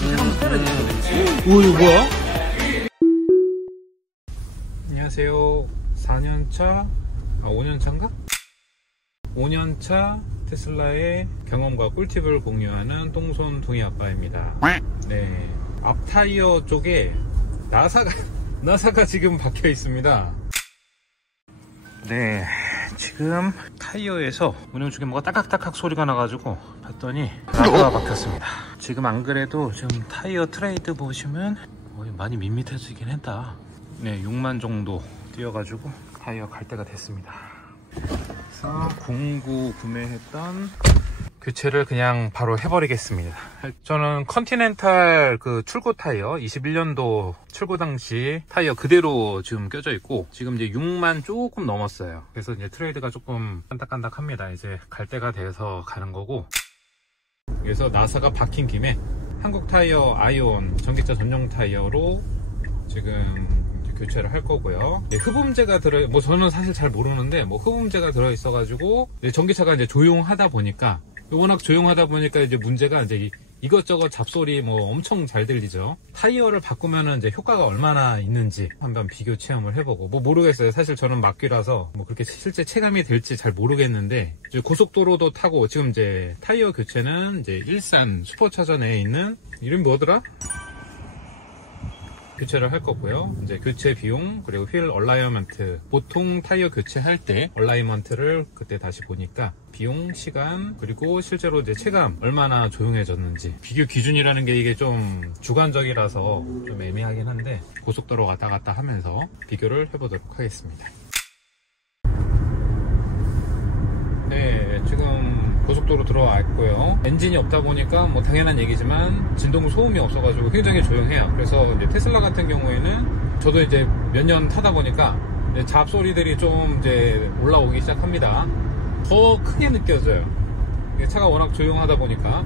한번 떨어지거든요. 오, 이거 뭐야? 안녕하세요. 4년차, 5년차인가? 5년차 테슬라의 경험과 꿀팁을 공유하는 똥손 동이 아빠입니다. 네, 앞 타이어 쪽에 나사가 지금 박혀 있습니다. 네, 지금 타이어에서 운영 중에 뭐가 따깍따깍 소리가 나가지고 봤더니 나사가 박혔습니다. 지금 안 그래도 지금 타이어 트레이드 보시면 많이 밋밋해지긴 했다. 네, 6만 정도 뛰어가지고 타이어 갈 때가 됐습니다. 그래서 공구 구매했던 교체를 그냥 바로 해버리겠습니다. 저는 컨티넨탈 그 출고 타이어 21년도 출고 당시 타이어 그대로 지금 껴져 있고, 지금 이제 6만 조금 넘었어요. 그래서 이제 트레이드가 조금 깐닥깐닥합니다. 이제 갈 때가 돼서 가는 거고, 그래서 나사가 박힌 김에 한국 타이어 아이온 전기차 전용 타이어로 지금 교체를 할 거고요. 네, 흡음재가 저는 사실 잘 모르는데 흡음재가 들어 있어 가지고 전기차가 이제 조용하다 보니까, 워낙 조용하다 보니까 이제 문제가 이제 이것저것 잡소리 엄청 잘 들리죠. 타이어를 바꾸면은 이제 효과가 얼마나 있는지 한번 비교 체험을 해보고, 모르겠어요. 사실 저는 막귀라서 그렇게 실제 체감이 될지 잘 모르겠는데, 이제 고속도로도 타고, 지금 이제 타이어 교체는 이제 일산 슈퍼차전에 있는 이름이 뭐더라? 교체를 할 거고요. 이제 교체 비용, 그리고 휠 얼라이먼트, 보통 타이어 교체할 때 얼라이먼트를 그때 다시 보니까 비용, 시간, 그리고 실제로 이제 체감 얼마나 조용해졌는지 비교 기준이라는 게 이게 좀 주관적이라서 좀 애매하긴 한데, 고속도로 왔다 갔다 하면서 비교를 해보도록 하겠습니다. 네, 지금 고속도로 들어왔고요. 엔진이 없다 보니까 당연한 얘기지만 진동 소음이 없어가지고 굉장히 조용해요. 그래서 이제 테슬라 같은 경우에는 저도 이제 몇 년 타다 보니까 잡소리들이 좀 이제 올라오기 시작합니다. 더 크게 느껴져요. 차가 워낙 조용하다 보니까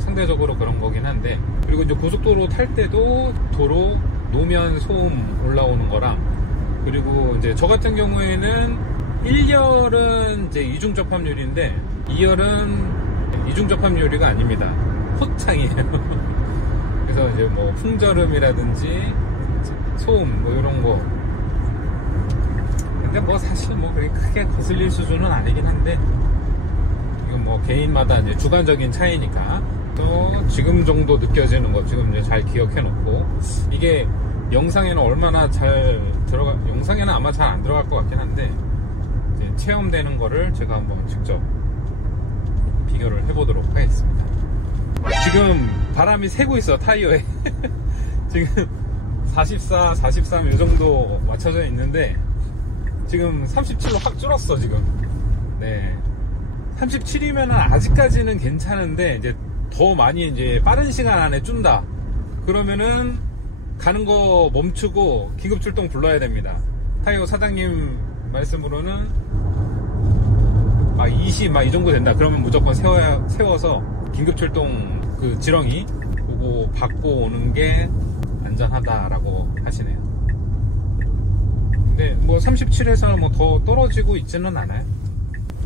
상대적으로 그런 거긴 한데, 그리고 이제 고속도로 탈 때도 도로 노면 소음 올라오는 거랑, 그리고 이제 저 같은 경우에는 1열은 이제 이중 접합유리인데 2열은 이중 접합유리가 아닙니다. 포창이에요. 그래서 이제 풍절음이라든지 소음 이런 거, 근데 사실 그렇게 크게 거슬릴 수준은 아니긴 한데, 이건 개인마다 이제 주관적인 차이니까. 또 지금 정도 느껴지는 거 지금 이제 잘 기억해 놓고, 이게 영상에는 얼마나 영상에는 아마 잘 안 들어갈 것 같긴 한데, 체험되는 거를 제가 한번 직접 비교를 해보도록 하겠습니다. 지금 바람이 새고 있어, 타이어에. 지금 44, 43 이 정도 맞춰져 있는데 지금 37로 확 줄었어 지금. 네, 37이면 아직까지는 괜찮은데, 이제 더 많이 이제 빠른 시간 안에 준다 그러면은 가는 거 멈추고 긴급 출동 불러야 됩니다. 타이어 사장님 말씀으로는 20 이 정도 된다 그러면 무조건 세워서 긴급 출동 그 지렁이 그거 받고 오는 게 안전하다라고 하시네요. 근데 37에서 더 떨어지고 있지는 않아요.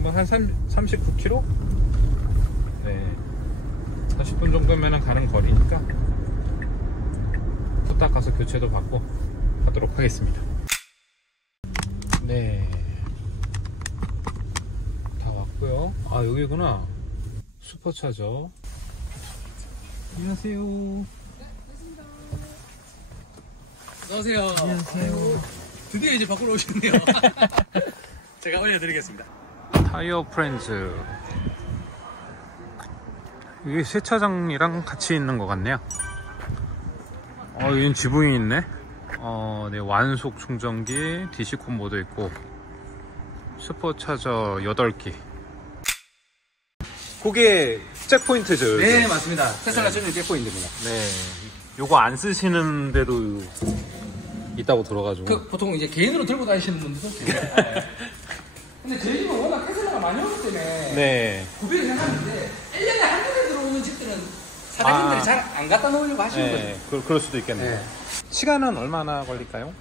한 39km? 네, 40분 정도면 가는 거리니까 후딱 가서 교체도 받고 하도록 하겠습니다. 네, 다 왔고요. 여기구나. 슈퍼차죠. 안녕하세요. 안녕하세요. 안녕하세요. 드디어 이제 밖으로 오셨네요. 제가 올려드리겠습니다. 타이어 프렌즈. 이게 세차장이랑 같이 있는 것 같네요. 여긴 지붕이 있네. 네, 완속 충전기, DC콘 모드 있고, 슈퍼차저 8기. 그게 잭포인트죠? 여기? 네, 맞습니다. 테슬라 전용 잭포인트입니다. 네. 요거 안 쓰시는 데도 있다고 들어가지고. 보통 이제 개인으로 들고 다니시는 분들도 계세요. 근데 저희 집은 워낙 테슬라가 많이 오기 때문에 네. 구비를 해놨는데 1년에 한두 개 들어오는 집들은 사장님들이 잘 안 갖다 놓으려고 하시는 거죠. 그럴 수도 있겠네요. 네. 시간은 얼마나 걸릴까요?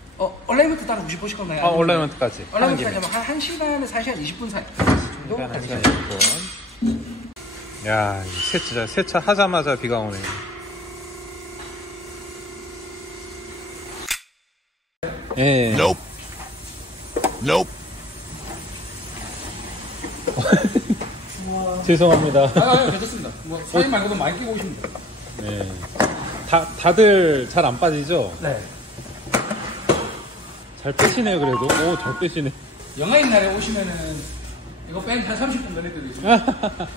온라인부터 따로 보실 건가요? 온라인부터까지. 온라인부터까지 하면 한 1시간에 4시간 20분 사이 정도? 1시간 20분. 야, 세차 하자마자 비가 오네. 예. Nope. Nope. 죄송합니다. 아, 괜찮습니다. 뭐 사인 말고도 많이 끼고 오시면 돼요. 네. 다들 잘 안 빠지죠? 네. 잘 빼시네요, 그래도. 오, 잘 빼시네. 영화인 날에 오시면은 이거 빼면 한 30분 걸릴 때도 있습니다.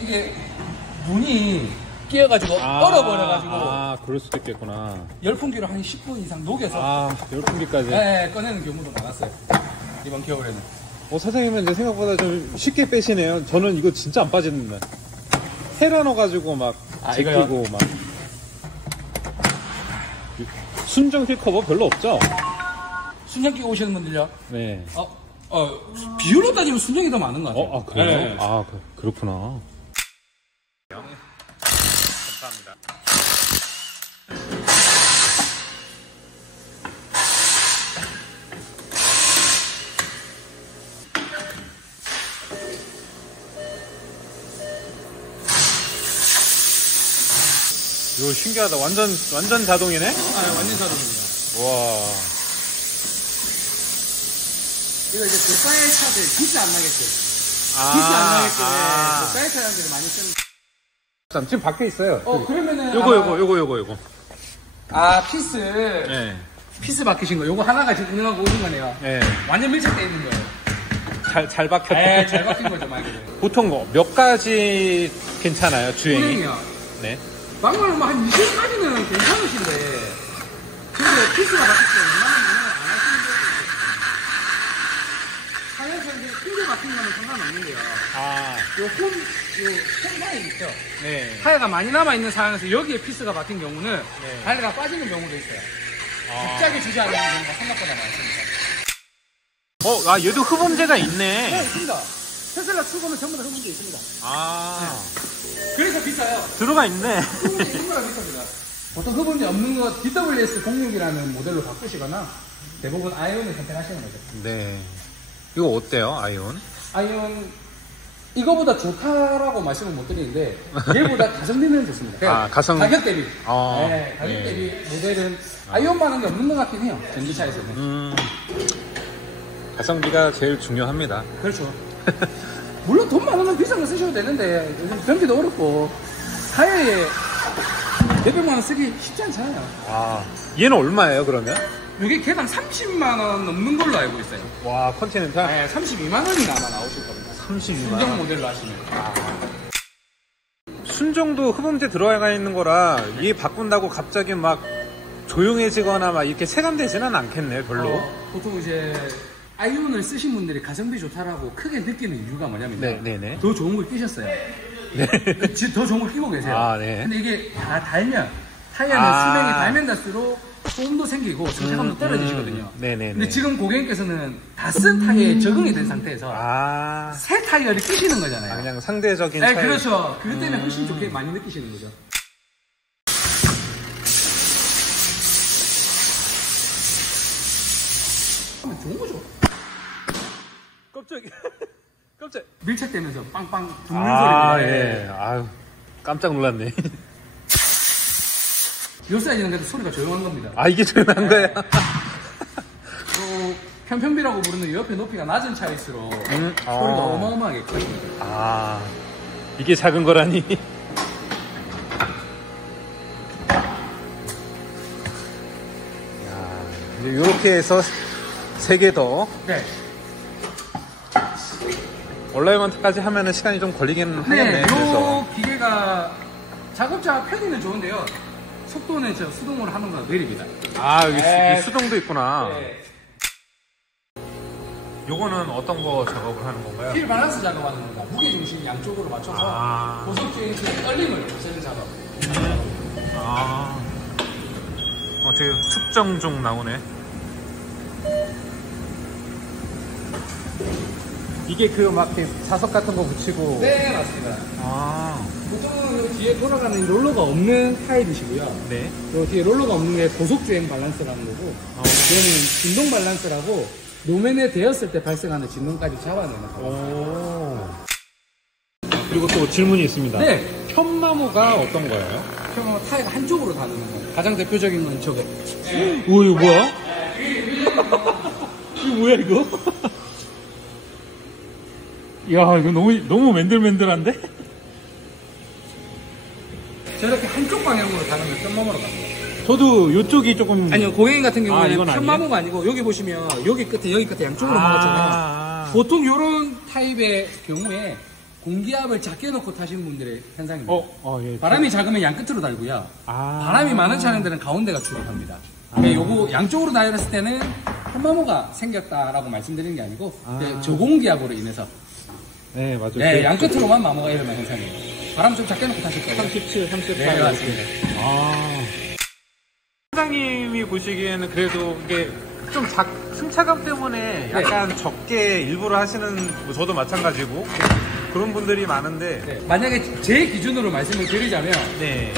이게 문이 끼어가지고 얼어버려가지고 그럴 수도 있겠구나. 열풍기로 한 10분 이상 녹여서 열풍기까지. 네, 꺼내는 경우도 많았어요. 이번 겨울에는. 사장님은 이제 생각보다 좀 쉽게 빼시네요. 저는 이거 진짜 안 빠지는데. 헤라 넣어가지고 막 제끼고 막. 순정 휠 커버 별로 없죠? 순정 끼고 오시는 분들요? 네. 비율로 따지면 순정이 더 많은 것 같아요. 그래요? 네. 그렇구나. 감사합니다. 이거 신기하다. 완전 자동이네? 완전 자동입니다. 와. 이거 이제 고가의 차들 기스 안 나겠죠? 기스 안 나겠죠? 고가의 차량들이 많이 쓰는. 지금 밖에 있어요. 그러면은. 요거. 피스. 네. 피스 박히신 거. 요거 하나가 지금 운영하고 오신 거네요. 네. 완전 밀착되어 있는 거예요. 잘 박혔다. 네, 잘 박힌 거죠, 말 그대로. 보통 몇 가지 괜찮아요, 주행이? 운행이요. 네. 막말로 한 20까지는 괜찮으신데. 근데 피스가 박힐 때 웬만하면 운행을 안 하시는 거예요. 차에서 이제 핑계 박힌 거는 상관없는데요. 홈 타일 있죠? 네. 타이어가 많이 남아있는 상황에서 여기에 피스가 박힌 경우는 달리가 빠지는 경우도 있어요. 갑자기 주저앉는 경우가 생각보다 많습니다. 얘도 흡음재가 있네. 네, 있습니다. 테슬라 출고는 전부 다 흡음재 있습니다. 그래서 비싸요. 들어가 있네. 흡음재 있는 거라 비쌉니다. 보통 흡음재 없는 거 DWS06이라는 모델로 바꾸시거나 대부분 아이온을 선택하시는 거죠. 네. 이거 어때요, 아이온? 아이온 이거보다 좋다라고 말씀을 못 드리는데 얘보다 가성비는 좋습니다. 가격 대비. 네, 가격 대비 모델은 아이온만한 게 없는 것 같긴 해요. 전기차에서는. 가성비가 제일 중요합니다. 그렇죠. 물론 돈 많으면 비싼 거 쓰셔도 되는데 요즘 전기도 어렵고 타이어에 몇백만 원 쓰기 쉽지 않잖아요. 얘는 얼마예요, 그러면? 이게 개당 30만 원 넘는 걸로 알고 있어요. 와, 컨티넨탈? 네, 32만 원이 아마 나오실 겁니다. 32만 순정 모델로 하시면. 순정도 흡음재 들어가 있는 거라 얘 바꾼다고 갑자기 막 조용해지거나 막 이렇게 체감되지는 않겠네, 별로. 보통 이제 아이온을 쓰신 분들이 가성비 좋다라고 크게 느끼는 이유가 뭐냐면 네네. 더 좋은 걸 끼셨어요. 네. 더 좋은 걸 끼고 계세요. 네. 근데 이게 다 달면 타이어는 수명이 달면 갈수록 소음도 생기고 승차감도 떨어지시거든요. 네네네. 근데 지금 고객님께서는 다 쓴 타이어에 적응이 된 상태에서 새 타이어를 끼시는 거잖아요. 그냥 상대적인 네, 차이. 그렇죠. 그것 때문에 훨씬 좋게 많이 느끼시는 거죠. 좋은 거죠. 깜짝. 밀착되면서 빵빵 죽는 소리. 예. 아유, 깜짝 놀랐네. 요 사이즈는 그래도 소리가 조용한 겁니다. 이게 조용한 거야? 편편비라고 부르는 옆에 높이가 낮은 차일수록 소리가 어마어마하게 커집니다. 이게 작은 거라니. 이제 요렇게 해서 3개 더. 네. 얼라이먼트까지 하면은 시간이 좀 걸리긴 하겠네. 요 기계가 작업자 편의는 좋은데요. 속도는 저 수동으로 하는 거라 느립니다. 여기 수동도 있구나. 네. 요거는 어떤 거 작업을 하는 건가요? 휠 밸런스 작업하는 겁니다. 무게중심 양쪽으로 맞춰서 고속주행식 떨림을 없애는 작업. 되게 측정 중 나오네. 이게 막 자석 같은 거 붙이고. 네, 맞습니다. 보통은 뒤에 돌아가는 롤러가 없는 타입이시고요. 네. 요 뒤에 롤러가 없는 게 고속주행 밸런스라는 거고, 얘는 진동 밸런스라고 노면에 대었을 때 발생하는 진동까지 잡아내는 거예요. 그리고 또 질문이 있습니다. 네. 편마모가 어떤 거예요? 타이어가 한쪽으로 닿는 거예요. 가장 대표적인 건 저거. 오, 이거 뭐야? 이거 뭐야 이거? 야 이거 너무 맨들맨들한데? 저렇게 한쪽 방향으로 가는 게 편마모로 갑니다. 저도 이쪽이 조금 아니요, 고객님 같은 경우에는 이건 편마모가 아니고 여기 보시면 여기 끝에 여기 끝에 양쪽으로 나왔잖아요. 보통 이런 타입의 경우에 공기압을 작게 놓고 타시는 분들의 현상입니다. 예. 바람이 작으면 양 끝으로 달고요. 바람이 많은 차량들은 가운데가 출입합니다. 요거 양쪽으로 달렸을 때는 편마모가 생겼다라고 말씀드리는 게 아니고 저공기압으로 인해서 네 맞아요. 네, 양 끝으로만 마모가 일어나는 현상이에요. 바람 좀 작게 놓고 타실 거예요. 37, 38 네, 맞습니다. 사장님이 보시기에는 그래도 이게 좀 승차감 때문에 약간 적게 일부러 하시는 저도 마찬가지고 그런 분들이 많은데 네, 만약에 제 기준으로 말씀을 드리자면 네.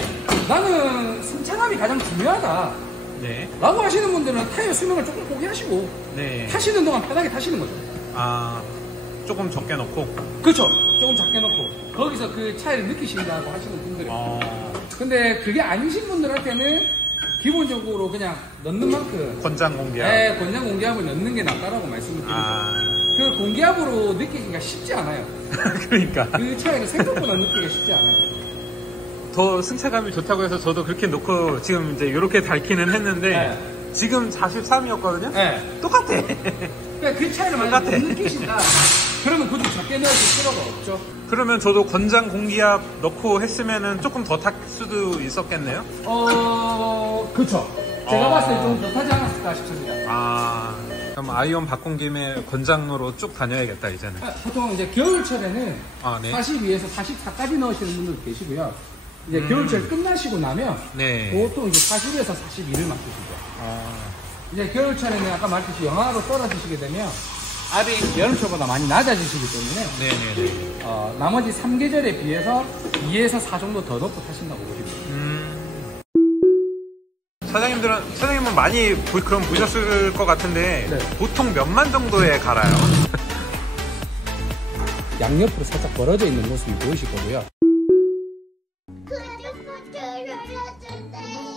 나는 승차감이 가장 중요하다 네. 라고 하시는 분들은 타이어 수명을 조금 포기하시고 네. 타시는 동안 편하게 타시는 거죠. 조금 적게 넣고 그렇죠. 조금 작게 놓고 거기서 그 차이를 느끼신다고 하시는 분들이 근데 그게 아니신 분들한테는 기본적으로 그냥 넣는 만큼 권장 공기압 네, 권장 공기압을 넣는 게 낫다라고 말씀을 드리죠. 그 공기압으로 느끼기가 쉽지 않아요. 그러니까 그 차이를 생각보다 느끼기가 쉽지 않아요. 더 승차감이 좋다고 해서 저도 그렇게 놓고 지금 이제 이렇게 달기는 했는데 지금 43이었거든요? 네. 똑같아. 그러니까 그 차이를 만약에 못 느끼신다 그러면 굳이 적게 넣으실 필요가 없죠. 그러면 저도 권장 공기압 넣고 했으면은 조금 더 탈 수도 있었겠네요? 그쵸. 제가 봤을 때 좀 더 타지 않았을까 싶습니다. 그럼 아이온 바꾼 김에 권장으로 쭉 다녀야겠다, 이제는. 보통 이제 겨울철에는 네. 42에서 44까지 넣으시는 분들도 계시고요. 이제 겨울철 끝나시고 나면 네. 보통 이제 40에서 42를 맞추시죠. 이제 겨울철에는 아까 말했듯이 영하로 떨어지시게 되면 압이 여름철보다 많이 낮아지시기 때문에 네네네. 나머지 3계절에 비해서 2에서 4 정도 더 넣고 타신다고 보시면 돼요. 사장님은 많이 그럼 보셨을 것 같은데 네. 보통 몇만 정도에 갈아요? 양옆으로 살짝 벌어져 있는 모습이 보이실 거고요. 구독 버튼 눌러주세요.